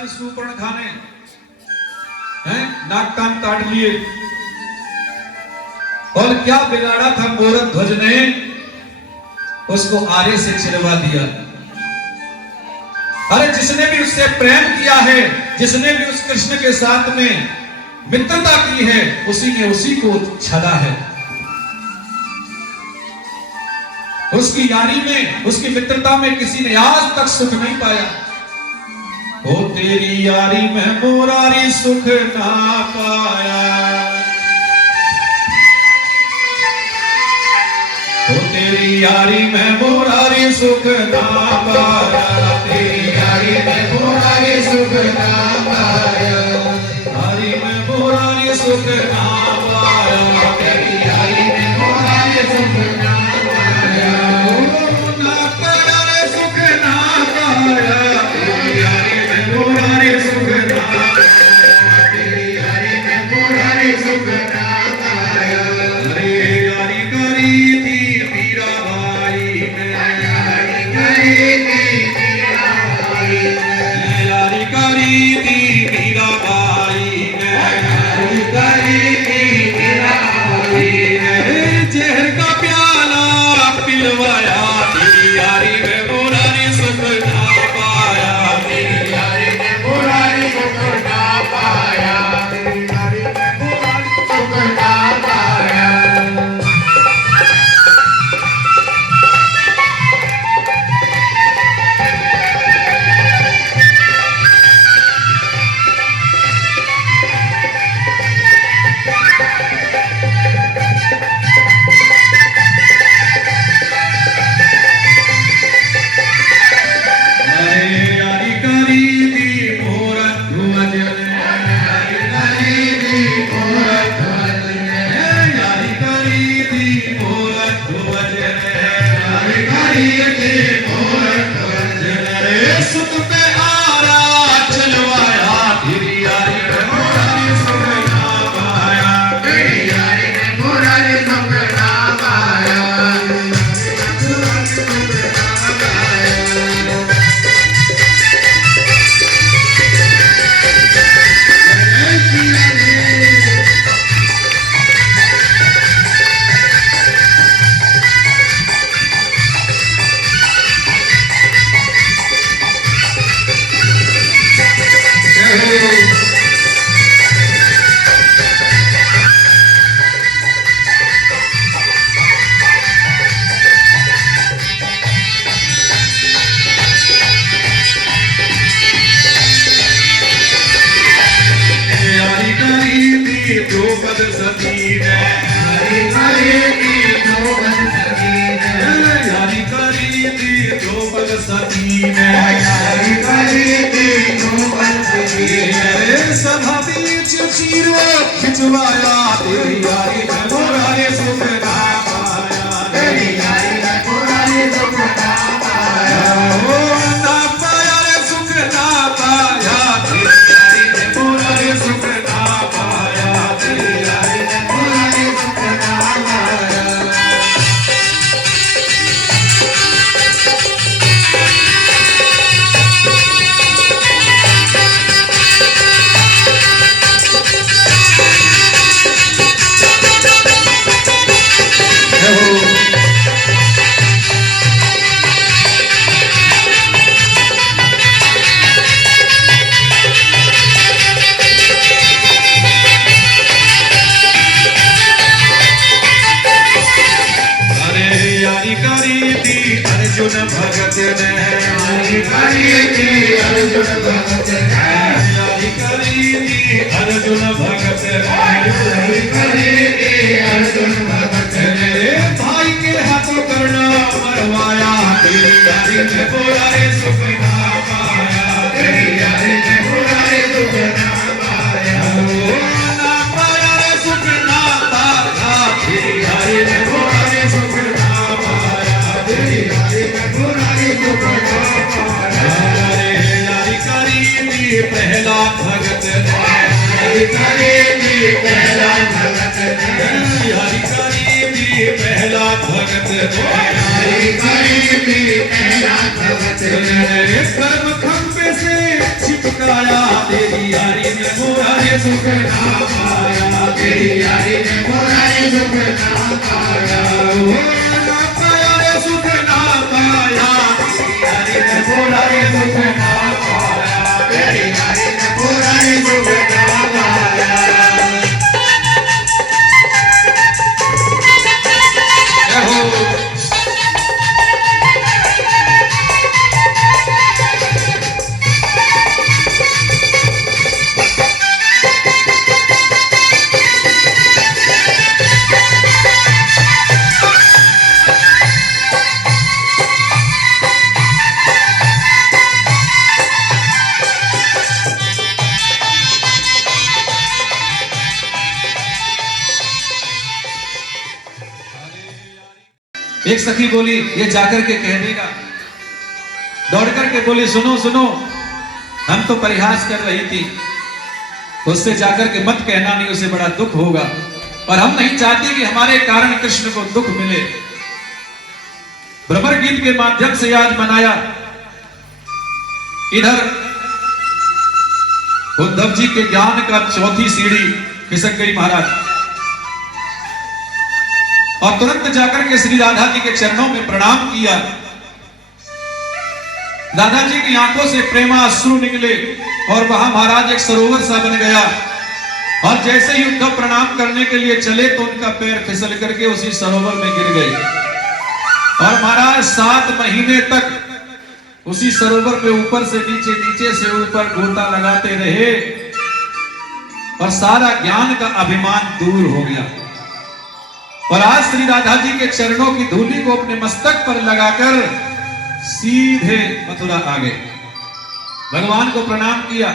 महाराज सूपर्ण खाने हैं, नाक कान काट लिए। और क्या बिगाड़ा था गोरख ध्वज ने, उसको आरे से चिरवा दिया। अरे जिसने भी उससे प्रेम किया है, जिसने भी उस कृष्ण के साथ में मित्रता की है, उसी ने उसी को छला है। उसकी यारी में, उसकी मित्रता में किसी ने आज तक सुख नहीं पाया। ओ तेरी यारी में मुरारी सुख ना पाया, ओ तेरी यारी में मुरारी सुख ना पाया, तेरी यारी में मुरारी सुख ना पाया, यारी में मुरारी सुख ना पाया, तेरी यारी में मुरारी सुख ना पाया, ना पाया सुख ना पाया, तेरी यारी में मुरारी सुख ना पाया, तेरी यारी में मुरारी सुख ना पाया। अरे यारी करी थी मीरा भाई ने, यारी करी थी मीरा भाई ने, यारी करी थी मीरा भाई ने, यारी करी थी मीरा भाई ने, जहर का प्याला पिलवाया, तेरी यारी में मुरारी सुख ना पाया, तेरी यारी में मुरारी सुख ना पाया, तेरी यारी में मुरारी सुख ना पाया। सभा बीच चीरो खिंचवाया, तेरी यारी में मुरारी सुख ना पाया, तेरी यारी में मुरारी सुख ना पाया, ओ ना पाया रे सुख ना पाया, तेरी यारी में मुरारी सुख ना पाया, तेरी यारी में मुरारी सुख ना पाया। अर्जुन भगत ने, यारी करी थी अर्जुन भगत ने, यारी करी थी अर्जुन भगत ने, यारी करी थी अर्जुन भगत ने, भाई के हाथों करना मरवाया, तेरी यारी में मुरारी सुख ना पाया, तेरी यारी में मुरारी सुख ना पाया, ना पाया रे सुख ना पाया, तेरी यारी में मुरारी सुख ना पाया, तेरी यारी में मुरारी सुख ना पाया। यारी करी थी प्रहलाद भगत ने, यारी करी थी प्रहलाद भगत ने, यारी करी थी प्रहलाद भगत ने, यारी करी थी प्रहलाद भगत ने, कर्म खंभे से काया, तेरी यारी में मुरारी सुख ना पाया, तेरी यारी में मुरारी सुख ना पाया, ना पाया रे सुख ना पाया, तेरी यारी में मुरारी सुख ना पाया, तेरी यारी में मुरारी सुख ना पाया। एक सखी बोली ये जाकर के कह देगा, दौड़ करके बोली सुनो सुनो, हम तो परिहास कर रही थी, उससे जाकर के मत कहना, नहीं उसे बड़ा दुख होगा, और हम नहीं चाहते कि हमारे कारण कृष्ण को दुख मिले। भ्रमर गीत के माध्यम से आज मनाया। इधर उद्धव जी के ज्ञान का चौथी सीढ़ी खिसक गई महाराज, और तुरंत जाकर के श्री राधा जी के चरणों में प्रणाम किया। राधा जी की आंखों से प्रेमाश्रु निकले और वहां महाराज एक सरोवर सा बन गया, और जैसे ही उद्धव प्रणाम करने के लिए चले तो उनका पैर फिसल करके उसी सरोवर में गिर गए, और महाराज 7 महीने तक उसी सरोवर में ऊपर से नीचे, नीचे से ऊपर गोता लगाते रहे, और सारा ज्ञान का अभिमान दूर हो गया। और आज श्री राधा जी के चरणों की धूलि को अपने मस्तक पर लगाकर सीधे मथुरा आ गए, भगवान को प्रणाम किया।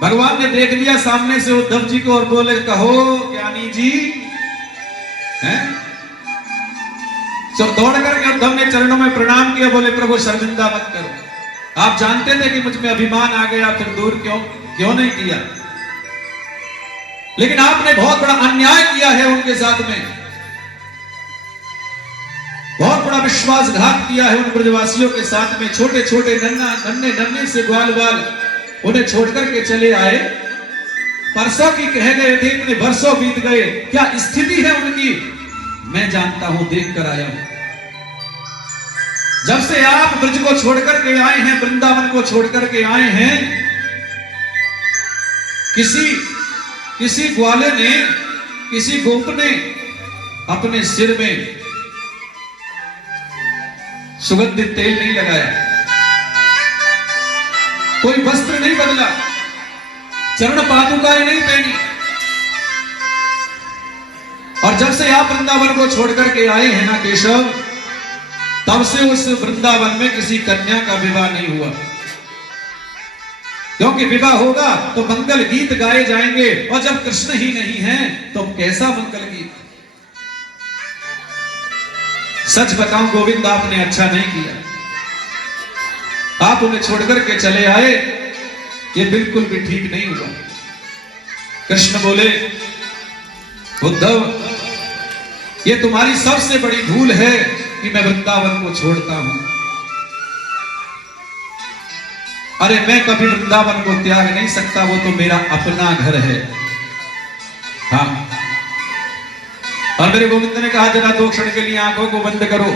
भगवान ने देख लिया सामने से उद्धव जी को और बोले कहो ज्ञानी जी हैं? दौड़ करके उद्धव ने चरणों में प्रणाम किया, बोले प्रभु शर्मिंदा मत करो, आप जानते थे कि मुझ में अभिमान आ गया, फिर दूर क्यों नहीं किया, लेकिन आपने बहुत बड़ा अन्याय किया है उनके साथ में, बहुत बड़ा विश्वासघात किया है उन ब्रजवासियों के साथ में। छोटे छोटे नन्हे से ग्वाल बाल उन्हें छोड़कर के चले आए, परसों की कह गए थे, इतने वर्षों बीत गए, क्या स्थिति है उनकी मैं जानता हूं, देख कर आया हूं। जब से आप ब्रज को छोड़कर के आए हैं, वृंदावन को छोड़कर के आए हैं, किसी ग्वाले ने, किसी गोप ने अपने सिर में सुगंधित तेल नहीं लगाया, कोई वस्त्र नहीं बदला, चरण पादुकाएं नहीं पहनी, और जब से आप वृंदावन को छोड़कर के आए हैं ना केशव, तब से उस वृंदावन में किसी कन्या का विवाह नहीं हुआ, क्योंकि विवाह होगा तो मंगल गीत गाए जाएंगे, और जब कृष्ण ही नहीं है तो कैसा मंगल गीत। सच बताऊं गोविंद, आपने अच्छा नहीं किया, आप उन्हें छोड़कर के चले आए, ये बिल्कुल भी ठीक नहीं हुआ। कृष्ण बोले उद्धव, ये तुम्हारी सबसे बड़ी भूल है कि मैं वृंदावन को छोड़ता हूं। अरे मैं कभी वृंदावन को त्याग नहीं सकता, वो तो मेरा अपना घर है। हाँ, और मेरे गोविंद ने कहा जरा 2 क्षण के लिए आंखों को बंद करो,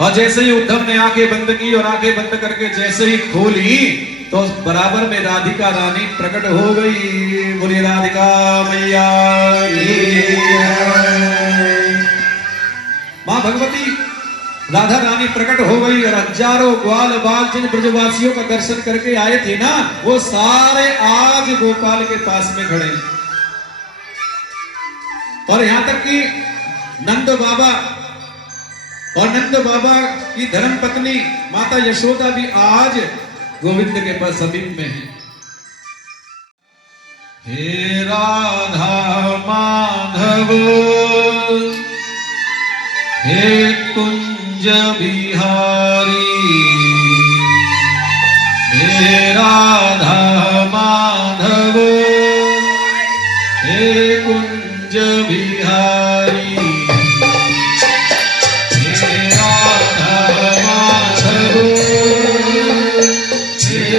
और जैसे ही उद्धव ने आंखें बंद की और आंखें बंद करके जैसे ही खोली तो बराबर में राधिका रानी प्रकट हो गई। बोलिए राधिका मैया की। मां भगवती राधा रानी प्रकट हो गई, और हजारों ग्वाल बाल जिन ब्रजवासियों का दर्शन करके आए थे ना, वो सारे आज गोपाल के पास में खड़े, और यहां तक कि नंद बाबा और नंद बाबा की धर्म पत्नी माता यशोदा भी आज गोविंद के पास समीप में है। हे राधा माधव हे कुंज बिहारी, हे राधा माधव हे कुंज बिहारी, हे राधा माधव हे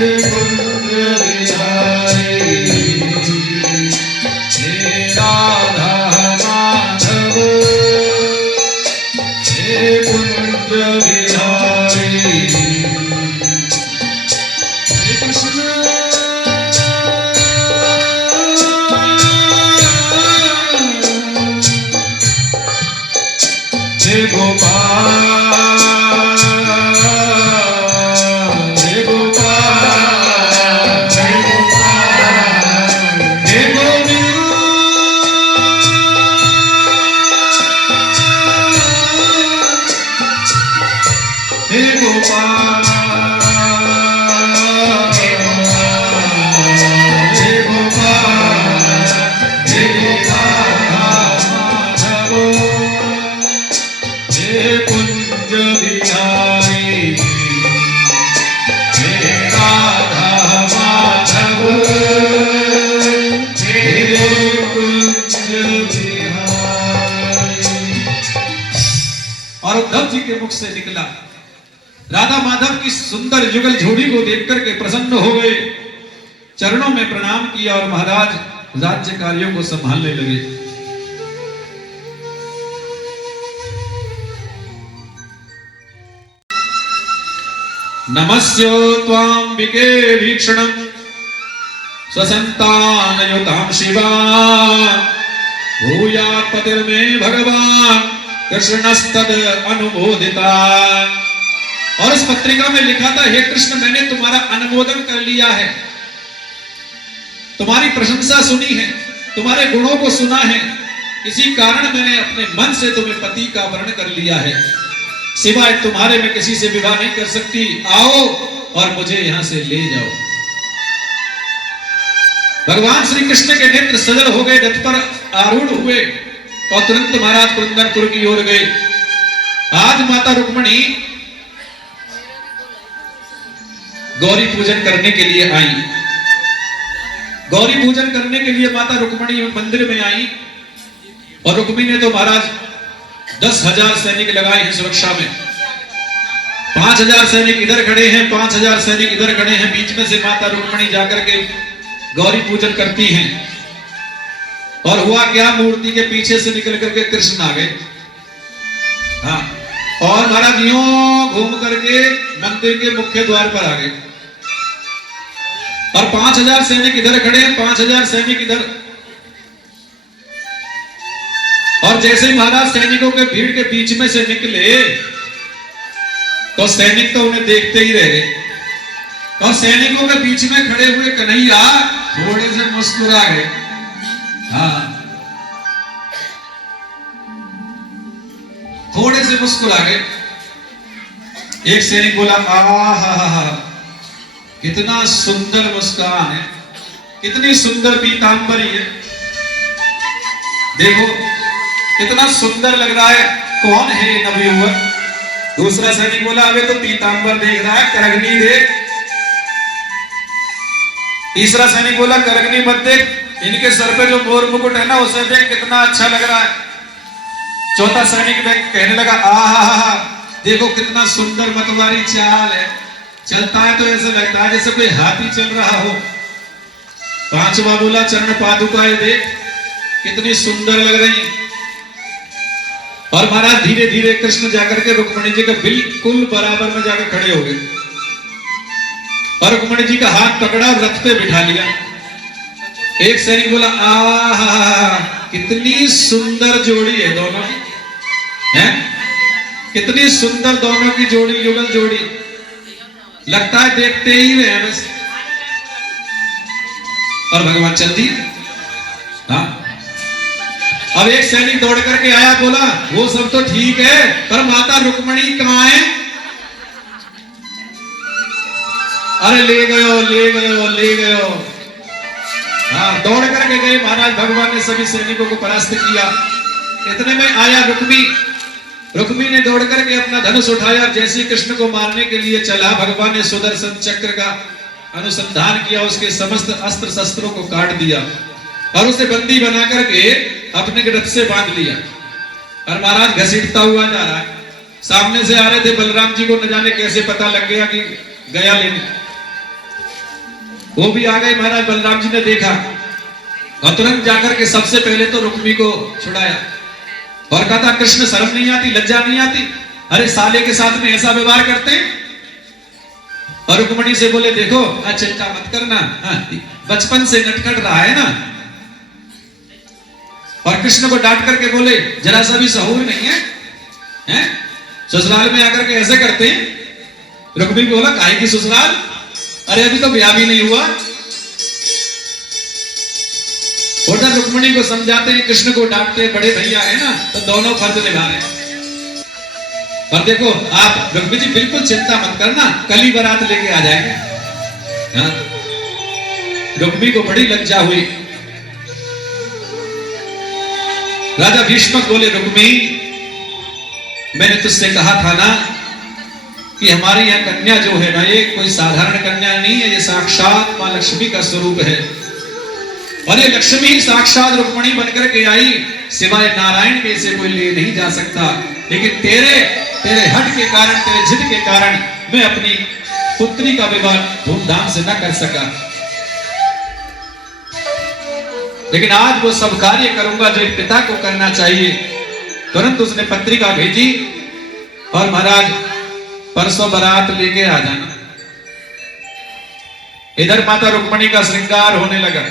हे गोपाल, हे गोपाल, हे गोविंद, हे गोपाल, हे गोपाल, हे गोपाल माधव, हे कुंज बिहारी, हे राधा माधव, हे कुंज बिहारी। और उद्धव जी के मुख से निकला, राधा माधव की सुंदर युगल जोड़ी को देख करके प्रसन्न हो गए, चरणों में प्रणाम किया और महाराज राज्य कार्यों को संभालने लगे। नमस्यो त्वांबिके भीक्षणं स्वसंतानयुतां शिवा, भूयात् पतिर्मे भगवान कृष्णस्तद अनुमोदिता। और इस पत्रिका में लिखा था, हे कृष्ण मैंने तुम्हारा अनुमोदन कर लिया है, तुम्हारी प्रशंसा सुनी है, तुम्हारे गुणों को सुना है, इसी कारण मैंने अपने मन से तुम्हें पति का वर्ण कर लिया है, सिवाय तुम्हारे मैं किसी से विवाह नहीं कर सकती, आओ और मुझे यहां से ले जाओ। भगवान श्री कृष्ण के नेत्र सजल हो गए, रथ पर आरूढ़ हुए और तुरंत महाराज कुंदनपुर की ओर गए। आज माता रुक्मणी गौरी पूजन करने के लिए आई। गौरी पूजन करने के लिए माता रुक्मणी मंदिर में आई और रुक्मिणी ने तो महाराज 10,000 सैनिक लगाए हैं सुरक्षा में। 5,000 सैनिक इधर खड़े हैं, 5,000 सैनिक इधर खड़े हैं, बीच में से माता रुक्मणी जाकर के गौरी पूजन करती हैं। और हुआ क्या, मूर्ति के पीछे से निकल करके कृष्ण आ गए। हाँ, और महाराज यूं घूम करके मंदिर के मुख्य द्वार पर आ गए और 5,000 सैनिक इधर खड़े हैं, 5,000 सैनिक इधर। और जैसे ही महाराज सैनिकों के भीड़ के बीच में से निकले तो सैनिक तो उन्हें देखते ही रह गए। और सैनिकों के बीच में खड़े हुए कन्हैया थोड़े से मुस्कुरा गए। हाँ, थोड़े से मुस्कुरा गए। एक सैनिक बोला, आहा कितना सुंदर मुस्कान है, कितनी सुंदर पीतांबरी है, देखो कितना सुंदर लग रहा है, कौन है ये नवयुवक? दूसरा सैनिक बोला, अबे तो पीतांबर देख रहा है, करगनी देख। तीसरा सैनिक बोला, करगनी मत देख, इनके सर पे जो मोर मुकुट है ना उसे देख, कितना अच्छा लग रहा है। चौथा सैनिक कहने लगा, आहा देखो कितना सुंदर मतवारी चाल है, चलता है तो ऐसा लगता है जैसे कोई हाथी चल रहा हो। पांचवा बोला, चरण पादुकाएं देख कितनी सुंदर लग रही। और महाराज धीरे धीरे कृष्ण जाकर के रुक्मणी जी के बिल्कुल बराबर में जाकर खड़े हो गए और रुक्मणी जी का हाथ पकड़ा, रथ पे बिठा लिया। एक सैनिक बोला, आहा कितनी सुंदर जोड़ी है दोनों की, हैं? कितनी सुंदर दोनों की जोड़ी, युगल जोड़ी, लगता है देखते ही रहे बस। और भगवान चल दिए। हाँ, अब एक सैनिक दौड़ करके आया, बोला वो सब तो ठीक है पर माता रुक्मणी कहां है? अरे ले गयो ले गयो ले गयो। हाँ, दौड़ करके गए महाराज, भगवान ने सभी सैनिकों को परास्त किया। इतने में आया रुक्मी ने दौड़ करके अपना धनुष उठाया, जैसे कृष्ण को मारने के लिए चला, भगवान ने सुदर्शन चक्र का अनुसंधान किया, उसके समस्त अस्त्र शस्त्रों को काट दिया और उसे बंदी बना करके अपने रथ से बांध लिया। और महाराज घसीटता हुआ जा रहा है। सामने से आ रहे थे बलराम जी को, न जाने कैसे पता लग गया कि गया लेने, वो भी आ गए। महाराज बलराम जी ने देखा और तुरंत जाकर के सबसे पहले तो रुक्मी को छुड़ाया और कहा था, कृष्ण शर्म नहीं आती, लज्जा नहीं आती, अरे साले के साथ में ऐसा व्यवहार करते। और रुक्मणी से बोले, देखो चिंता मत करना, बचपन से नटखट रहा है ना। और कृष्ण को डांट करके बोले, जरा सा भी सहूर नहीं है, हैं? ससुराल में आकर के ऐसे करते हैं। रुक्मिणी को बोला काहे की ससुराल, अरे अभी तो ब्याह भी नहीं हुआ। उधर रुक्मिणी को समझाते हैं, कृष्ण को डांटते, बड़े भैया है ना, तो दोनों फर्ज निभा रहे हैं। और देखो आप रुक्मिणी जी बिल्कुल चिंता मत करना, कल ही बारात लेके आ जाएंगे। हाँ? रुक्मिणी को बड़ी लज्जा हुई। राजा भीष्मक बोले रुक्मिणी मैंने तुझसे कहा था ना कि हमारी यह कन्या जो है ना, ये कोई साधारण कन्या नहीं है, ये साक्षात मां लक्ष्मी का स्वरूप है। और ये लक्ष्मी ही साक्षात रुक्मिणी बनकर के आई, सिवाय नारायण के इसे कोई ले नहीं जा सकता। लेकिन तेरे हट के कारण, तेरे जिद के कारण मैं अपनी पुत्री का विवाह धूमधाम से न कर सका। लेकिन आज वो सब कार्य करूंगा जो एक पिता को करना चाहिए। तुरंत उसने पत्रिका भेजी और महाराज परसों बारात लेके आ जाना। इधर माता रुक्मिणी का श्रृंगार होने लगा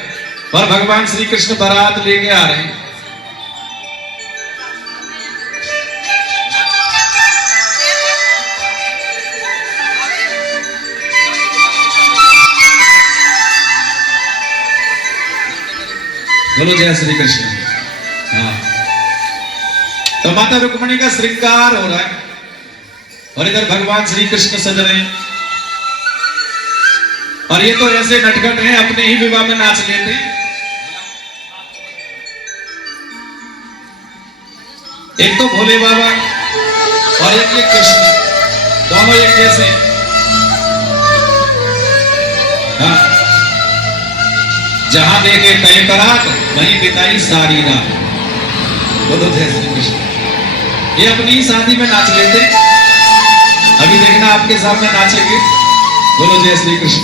और भगवान श्री कृष्ण बारात लेके आ रहे हैं। बोलो जय श्री कृष्ण। हाँ, तो माता रुक्मिणी का श्रृंगार हो रहा है और इधर भगवान श्री कृष्ण सज रहे हैं। और ये तो ऐसे नटखट हैं, अपने ही विवाह में नाच लेते हैं। एक तो भोले बाबा और एक ये कृष्ण, दोनों एक जैसे। हाँ, जहां देखे कई परात वहीं बिताई सारी रात। बोलो जय श्री कृष्ण। ये अपनी ही शादी में नाच लेते, अभी देखना आपके सामने नाचेंगे। बोलो जय श्री कृष्ण।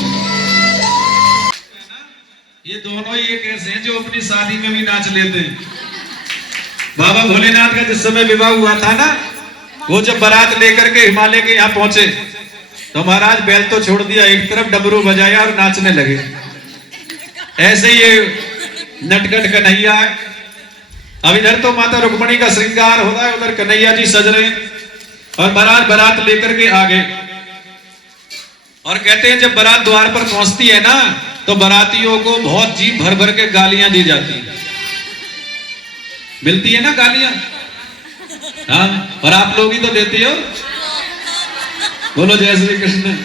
ये दोनों ही एक ऐसे हैं जो अपनी शादी में भी नाच लेते हैं। बाबा भोलेनाथ का जिस समय विवाह हुआ था ना, वो जब बारात लेकर के हिमालय के यहाँ पहुंचे तो महाराज बैल तो छोड़ दिया, एक तरफ डमरू बजाया और नाचने लगे। ऐसे ये नटखट कन्हैया। अब इधर तो माता रुक्मिणी का श्रृंगार हो रहा है, उधर कन्हैया जी सज रहे हैं और बारात लेकर के आ गए। और कहते हैं जब बारात द्वार पर पहुंचती है ना, तो बारातियों को बहुत जी भर भर के गालियां दी जाती हैं। मिलती है ना गालियां? हाँ, और आप लोग ही तो देते हो। बोलो जय श्री कृष्ण।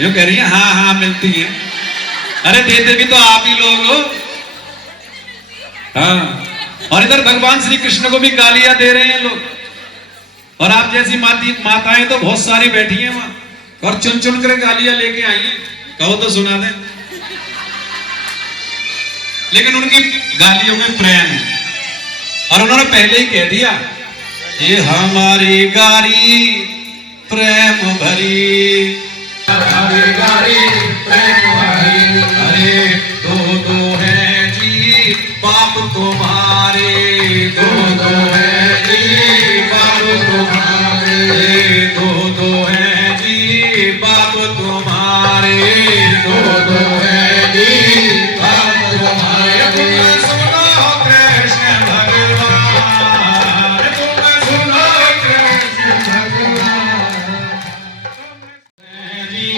यूं कह रही है हाँ हाँ मिलती है। अरे देते भी तो आप ही लोग हो। हाँ, और इधर भगवान श्री कृष्ण को भी गालियां दे रहे हैं लोग। और आप जैसी माताएं तो बहुत सारी बैठी हैं वहां और चुन चुन कर गालियां लेके आई हैं। कहो तो सुना दे। लेकिन उनकी गालियों में प्रेम है और उन्होंने पहले ही कह दिया ये हमारी गाड़ी प्रेम भरी, हमारी गाड़ी प्रेम भरी। अरे दो है जी बाप तुम्हारे, दो है जी बाप तुम्हारे, दो है जी बाप तुम्हारे, दो है जी बाप तुम्हारे। तुम सुनो कृष्ण भगवान, तुम सुनो कृष्ण भगवान। जी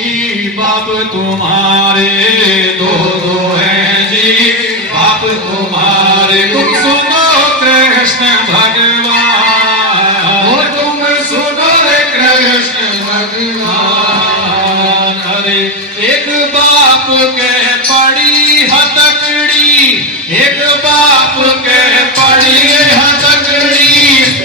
बाप तुम्हारे, दो है जी बाप तुम्हारे। तुम सुनो कृष्ण भगवान, तुम सुनो कृष्ण भगवान। अरे एक बाप के पड़ी हथकड़ी, एक बाप के पड़ी हथकड़ी।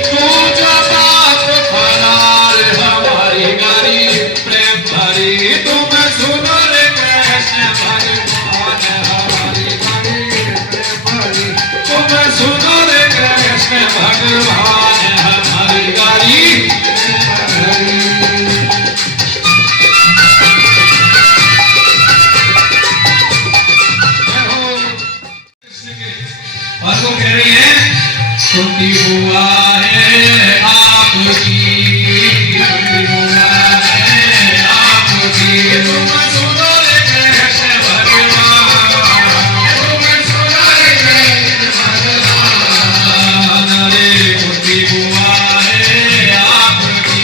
तू जो बाप फरार हमारी गाड़ी प्रेम भरी। तुम सुनो कृष्ण भगवान हमारी गाड़ी प्रेम भरी। तुम सुनो कृष्ण भगवान हमारी गाड़ी प्रेम भरी। और वो कह रही है छुट्टी हुआ है आपकी, छुट्टी हुआ है आपकी। तुम सुनो कृष्ण भगवान, तुम सुनो कृष्ण भगवान। अरे छुट्टी हुआ है आपकी,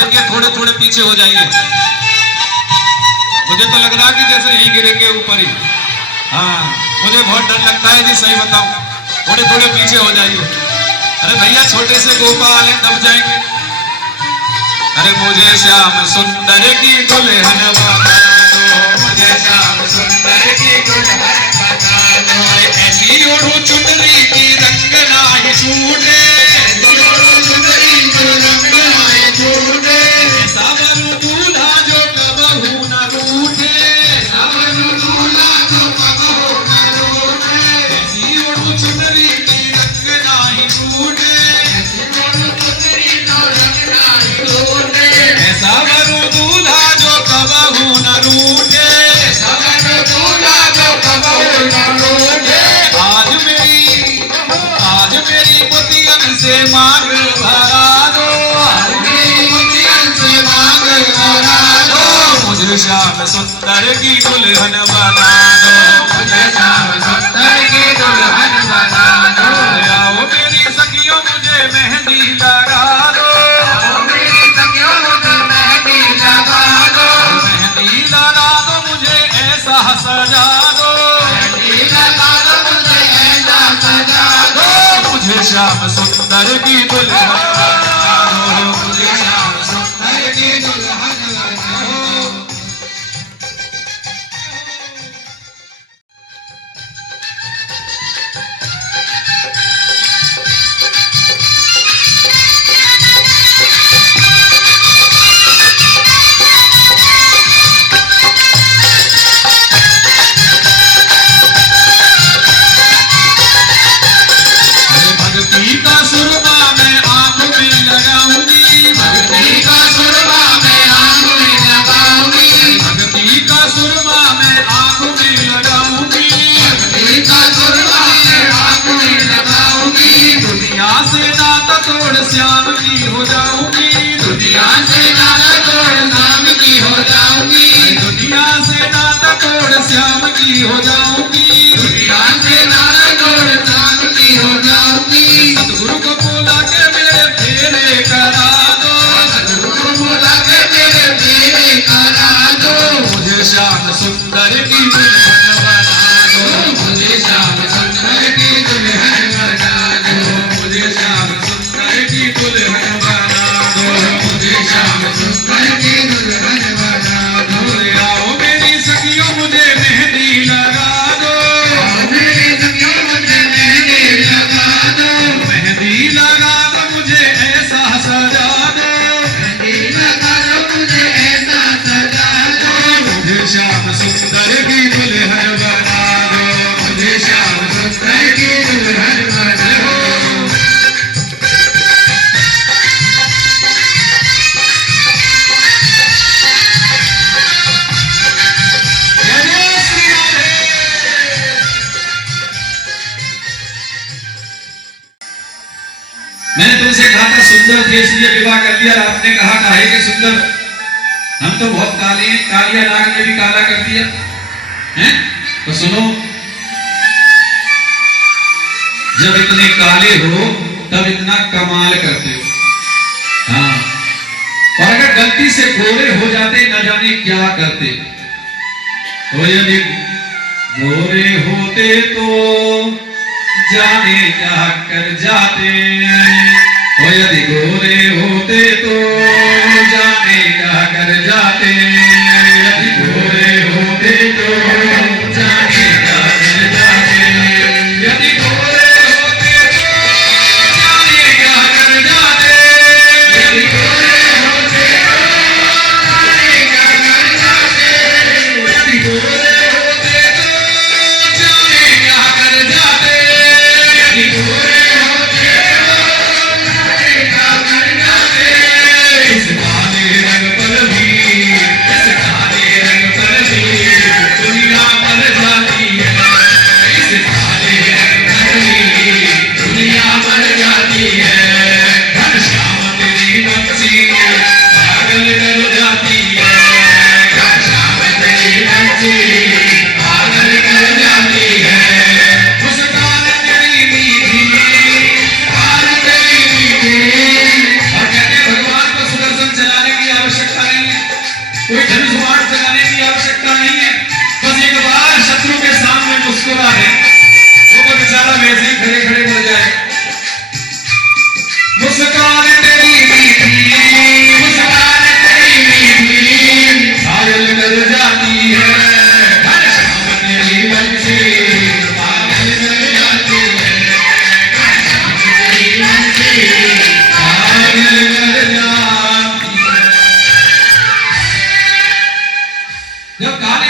देखिए थोड़े थोड़े पीछे हो जाइए, मुझे तो लग रहा है कि जैसे यहीं गिरेंगे ऊपर ही। हाँ मुझे बहुत डर लगता है जी, सही बताऊं। थोड़े थोड़े पीछे हो जाइए। अरे भैया छोटे से गोपाल हैं, दब जाएंगे। अरे मुझे श्याम सुंदर की दुल्हन बना दो, मुझे श्याम सुंदर की दुल्हन बना दो। ऐसी ओढ़ो चुनरी की रंग नाई छूटे, ऐसा वरु दूल्हा जो कबहू न रूठे, ऐसी ओढ़ो चुनरी की रंग नाई छूटे, ऐसा वरु दूल्हा जो कबहू न रूठे। आज मेरी बुद्धियन से मांग भरा दो, मुझे श्याम सुंदर की दुल्हन बना दो, मुझे श्याम सुंदर की दुल्हन बना दो। आओ मेरी सखियों मुझे मेहंदी लगा दो, मेहंदी लगा दो मुझे ऐसा सजा दो, मुझे श्याम सुंदर की दुल्हन बना दो, मुझे श्याम सुंदर की दुल्हन बना दो। भक्ति का सुरमा मैं आंख में लगाऊंगी, भक्ति का सुरमा मैं आंख में लगाऊंगी, भक्ति का सुरमा मैं आंख में लगाऊंगी, भक्ति का सुरमा मैं आंख में लगाऊंगी। दुनिया से नाता तोड़ श्याम की हो जाऊंगी, दुनिया से नाता तोड़ श्याम की हो जाऊंगी, दुनिया से नाता तोड़ श्याम की हो जाऊंगी, दुनिया से नाता तोड़ श्याम की हो जाऊंगी। सतगुरु को बोला के मेरे फेरे करा दो, सतगुरु को बोला के मेरे फेरे करा दो, मुझे श्याम सुंदर की दुल्हन बना दो, मुझे श्याम सुंदर की दुल्हन बना दो, मुझे श्याम सुंदर की दुल्हन बना दो, मुझे श्याम सुंदर की दुल्हन बना दो। आओ मेरी सखियों मुझे मेहंदी लगा दो, मेरी सखियों मुझे मेहंदी लगा दो, मेहंदी लगा दो मुझे ऐसा सजा दो, मेहंदी लगा दो मुझे ऐसा सजा दो, मुझे श्याम सुंदर की दुल्हन बना दो, मुझे श्याम सुंदर की दुल्हन बना दो। मैंने तुमसे कहा था सुंदर थे इसलिए विवाह कर लिया, आपने कहा काहे के सुंदर, हम तो बहुत काले हैं, कालिया नाग ने भी काला कर दिया हैं। तो सुनो, जब इतने काले हो तब इतना कमाल करते हो। हाँ, और अगर गलती से गोरे हो जाते न जाने क्या करते हो। यदि गोरे होते तो जाने क्या कर जाते, ओ यदि गोरे होते तो जाने क्या कर जाते, यदि गोरे होते तो जाने क्या कर जाते, यदि गोरे होते तो जाने क्या कर जाते, यदि गोरे होते तो जाने क्या कर जाते, यदि गोरे होते तो जाने क्या कर जाते, यदि गोरे होते तो जाने क्या कर जाते।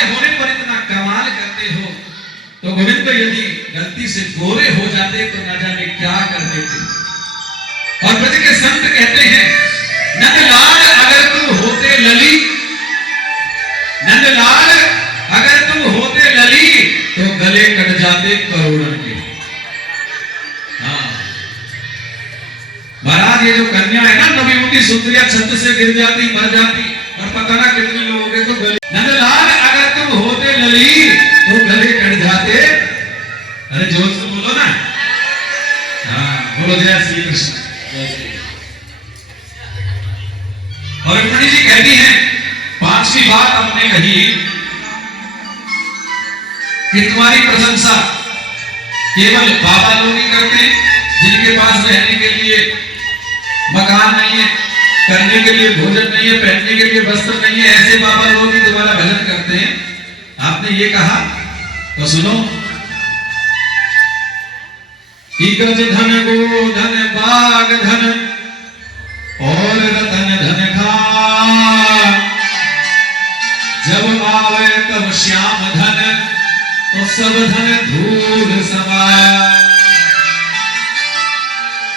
काले होने पर इतना कमाल करते हो, तो गोविंद यदि गलती से गोरे हो जाते तो न जाने क्या कर देते। और ब्रज के संत कहते हैं, नंदलाल अगर तुम होते लली, नंदलाल अगर तुम होते लली, तो गले कट जाते करोड़न के। हाँ महाराज, ये जो कन्या है ना, नवीमुखी सुंदरिया छत से गिर जाती, मर जाती, और पता ना कितने लोगों के तो गले। नंदलाल अगर तुम होते लली, तो गले कट जाते। अरे जोर से बोलो ना। हाँ बोलो, जय श्री कृष्ण। और रुक्मिणी जी कहती हैं, पांचवी बात हमने कही कि तुम्हारी प्रशंसा केवल बाबा लोग ही करते हैं, जिनके पास रहने के लिए मकान नहीं है, करने के लिए भोजन नहीं है, पहनने के लिए वस्त्र नहीं है, ऐसे बाबा लोग ही तुम्हारा भजन करते हैं। आपने ये कहा तो सुनो, गज धन गो धन बाग धन और रतन धन खान, जब आवे तब श्याम धन, तो सब धन धूल समाया।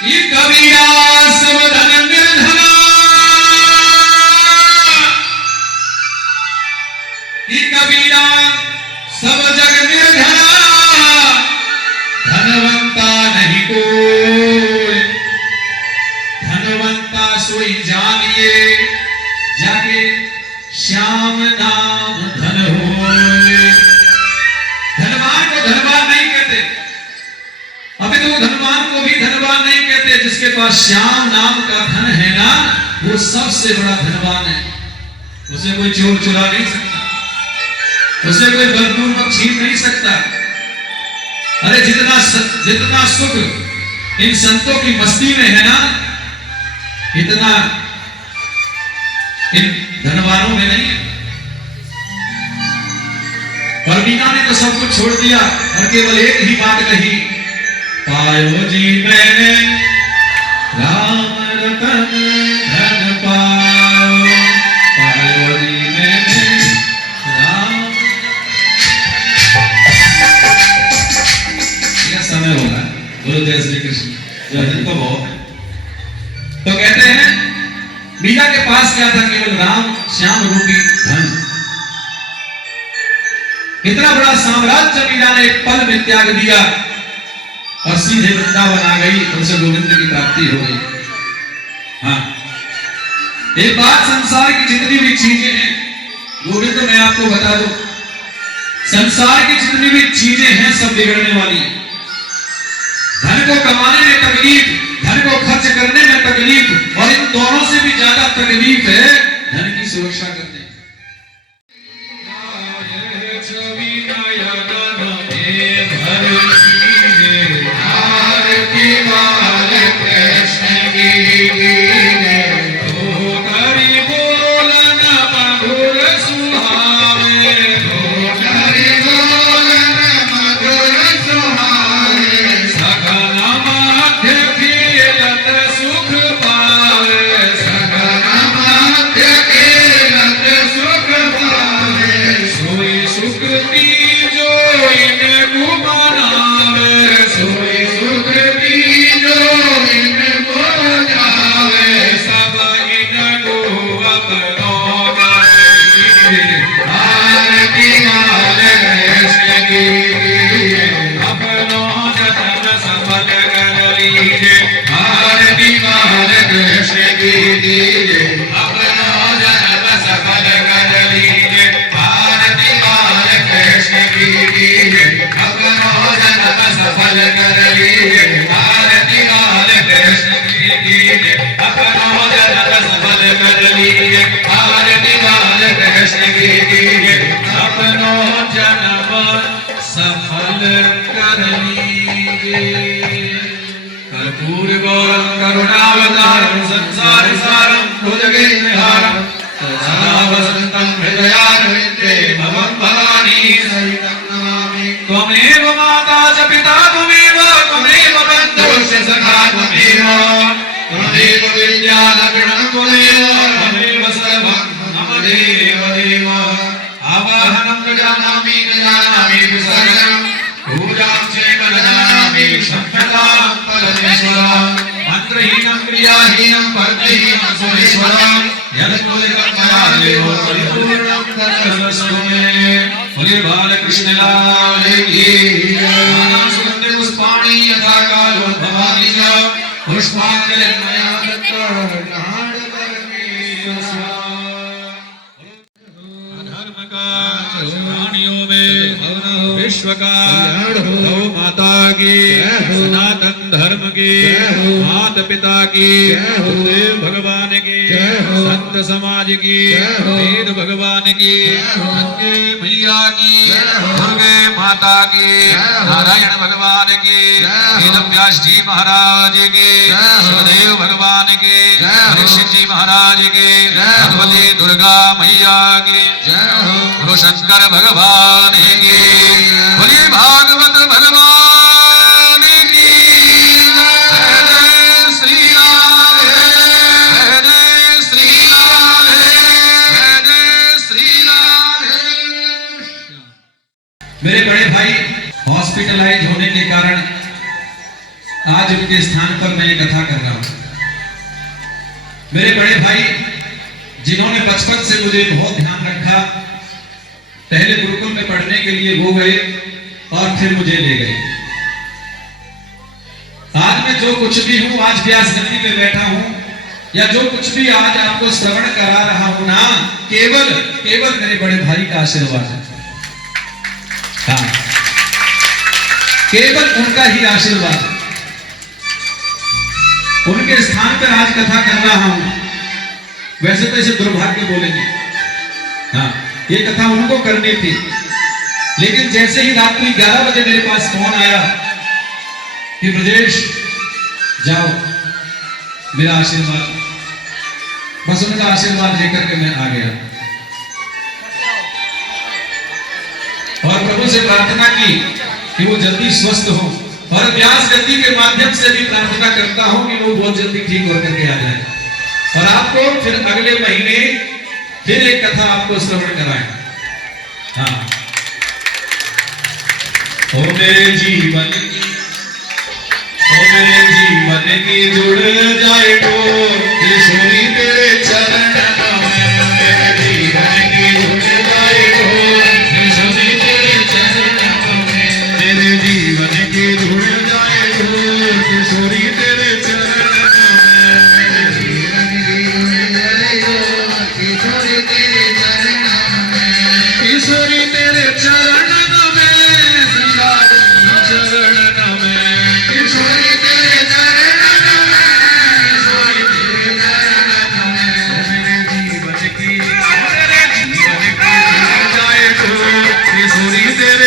ये कबीरा सब धन निर्धना, ये कबीरा सब जग निर्धना, धनवंता नहीं कोई, धनवंता सोई जानिए, जाके श्याम नाम धन होए। धनवान को धनवान नहीं कहते, अभी तो धनवान को भी धनवान नहीं कहते, जिसके पास श्याम नाम का धन है ना, वो सबसे बड़ा धनवान है। उसे कोई चोर चुरा नहीं सकता, उसे कोई बलपूर्वक छीन नहीं सकता। अरे जितना सुख इन संतों की मस्ती में है ना, इतना इन धनवानों में नहीं है। पर मीना ने तो सब कुछ छोड़ दिया और केवल एक ही बात कही, पायो जी मैंने राम रतन धन पायो, पायो जी मैंने राम। यह समय होगा, बोलो जय श्री कृष्ण। भजन तो बहुत है। तो कहते हैं मीरा के पास क्या था, केवल राम श्याम रूपी धन। इतना बड़ा साम्राज्य मीरा ने एक पल में त्याग दिया और सीधे वृंदावन आ गई, उनसे गोविंद की प्राप्ति हो गई। हाँ, एक बात, संसार की जितनी भी चीजें हैं, गोविंद मैं आपको बता दूं, संसार की जितनी भी चीजें हैं सब बिगड़ने वाली हैं। धन को कमाने में तकलीफ, धन को खर्च करने में तकलीफ, और इन दोनों से भी ज्यादा तकलीफ है धन की सुरक्षा करने। त्वमेव माता च पिता त्वमेव, त्वमेव बन्धुश्च सखा त्वमेव, त्वमेव विद्या लक्षणं त्वमेव, त्वमेव सर्वं मम देव देव। आवाहनं श्री बालकृष्ण लाल की नाना सुगंध पुष्पाणि यथा कालो भवानी च पुष्पांजलिर्मया दत्ता नाड़ परमेश्वर धर्म का प्राणियों में विश्व का गौ माता की सनातन धर्म की माता पिता की गुरुदेव भगवान की संत समाज की वेद भगवान की गंगे मैया की दुर्गे माता की नारायण भगवान की वेद व्यास जी महाराज की सुखदेव भगवान की परीक्षित जी महाराज की भगवती दुर्गा मैया की गुरु शंकर भगवान की बोली भागवत भगवान की जय श्री राम जय श्री राम जय श्री राम। मेरे बड़े भाई हॉस्पिटलाइज होने के कारण आज उनके स्थान पर मैं ये कथा कर रहा हूं। मेरे बड़े भाई जिन्होंने बचपन से मुझे बहुत ध्यान रखा, पहले गुरुकुल में पढ़ने के लिए वो गए और फिर मुझे ले गए। आज मैं जो कुछ भी हूं, आज व्यास गद्दी पे बैठा हूं, या जो कुछ भी आज आपको श्रवण करा रहा हूं ना, केवल केवल मेरे बड़े भाई का आशीर्वाद है। हाँ, केवल उनका ही आशीर्वाद है। उनके स्थान पर आज कथा कर रहा हूं। वैसे तो इसे दुर्भाग्य बोलेंगे, हाँ, ये कथा उनको करनी थी, लेकिन जैसे ही रात्रि 11 बजे मेरे पास फोन आया कि ब्रजेश जाओ, मेरा आशीर्वाद, बस उनका आशीर्वाद लेकर के मैं आ गया और प्रभु से प्रार्थना की कि वो जल्दी स्वस्थ हो, और व्यास गद्दी के माध्यम से भी प्रार्थना करता हूं कि वो बहुत जल्दी ठीक होकर के आ जाए और आपको फिर अगले महीने फिर एक कथा आपको श्रवण कराएं। हाँ, ओ मेरे जीवन की जुड़ जाए तो ईश्वरी तेरे चरणों में, मेरे जीवन की जुड़ जाए तो ईश्वरी तेरे चरणों में, मेरे जीवन की जुड़ जाए तो ईश्वरी तेरे चरणों में, मेरे जीवन की जुड़ जाए तो ईश्वरी तेरे चरणों में, ईश्वरी तेरे चरणों में, चरणों में, ईश्वरी तेरे चरणों में, ईश्वरी तेरे चरणों में, मेरे जीवन की जुड़ जाए तो ईश्वरी तेरे